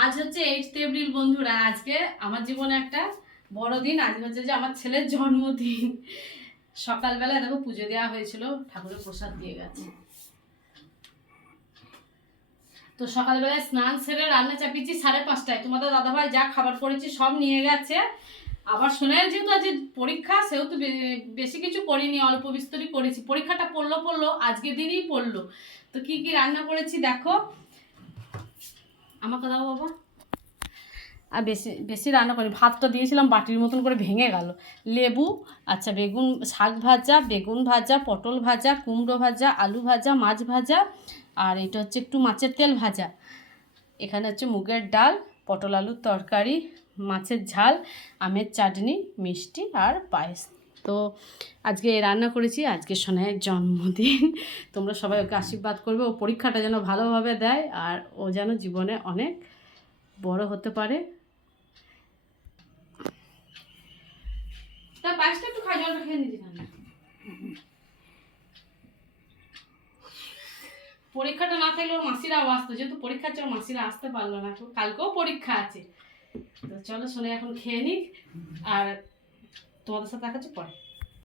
আজ হচ্ছে 8 এপ্রিল বন্ধুরা। আজকে আমার জীবনে একটা বড় দিন। আজ হচ্ছে যে আমার ছেলের জন্মদিন। সকালবেলা দেখো পুজো দেওয়া হয়েছিল, ঠাকুরের প্রসাদ দিয়ে গেছে। তো সকালবেলায় স্নান সেরে রান্না চাপিয়েছি 5:30টায়। তোমাদের দাদাভাই যা খাবার করেছি সব নিয়ে গেছে। আবার শুনে যেহেতু আজ পরীক্ষা, সেহেতু বেশি কিছু করিনি, অল্প বিস্তরই করেছি। পরীক্ষাটা পড়লো আজকের দিনই পড়লো। তো কি কি রান্না করেছি দেখো। আমাকে দাও বাবা। আর বেশি বেশি রান্না করি, ভাতটা দিয়েছিলাম বাটির মতন করে ভেঙে গেল। লেবু, আচ্ছা বেগুন, শাক ভাজা, বেগুন ভাজা, পটল ভাজা, কুমড়ো ভাজা, আলু ভাজা, মাছ ভাজা, আর এটা হচ্ছে একটু মাছের তেল ভাজা। এখানে হচ্ছে মুগের ডাল, পটল আলুর তরকারি, মাছের ঝাল, আমের চাটনি, মিষ্টি আর পায়েস। তো আজকে রান্না করেছি। আজকে সোনাইয়ের জন্মদিন। তোমরা সবাই ওকে আশীর্বাদ করবে, ও পরীক্ষাটা যেন ভালোভাবে দেয় আর ও যেন জীবনে অনেক বড় হতে পারে। তা পায়েসটা একটু খাই, জলটা খেয়ে নিচ্ছি না। পরীক্ষাটা না থাকলে ওর মাসিরাও আসতো, যেহেতু পরীক্ষা আছে ওর মাসিরা আসতে পারলো না। তো কালকেও পরীক্ষা আছে। তো চলো শোনে এখন খেয়ে নিক, আর তোমাদের সাথে দেখা হচ্ছে পরে।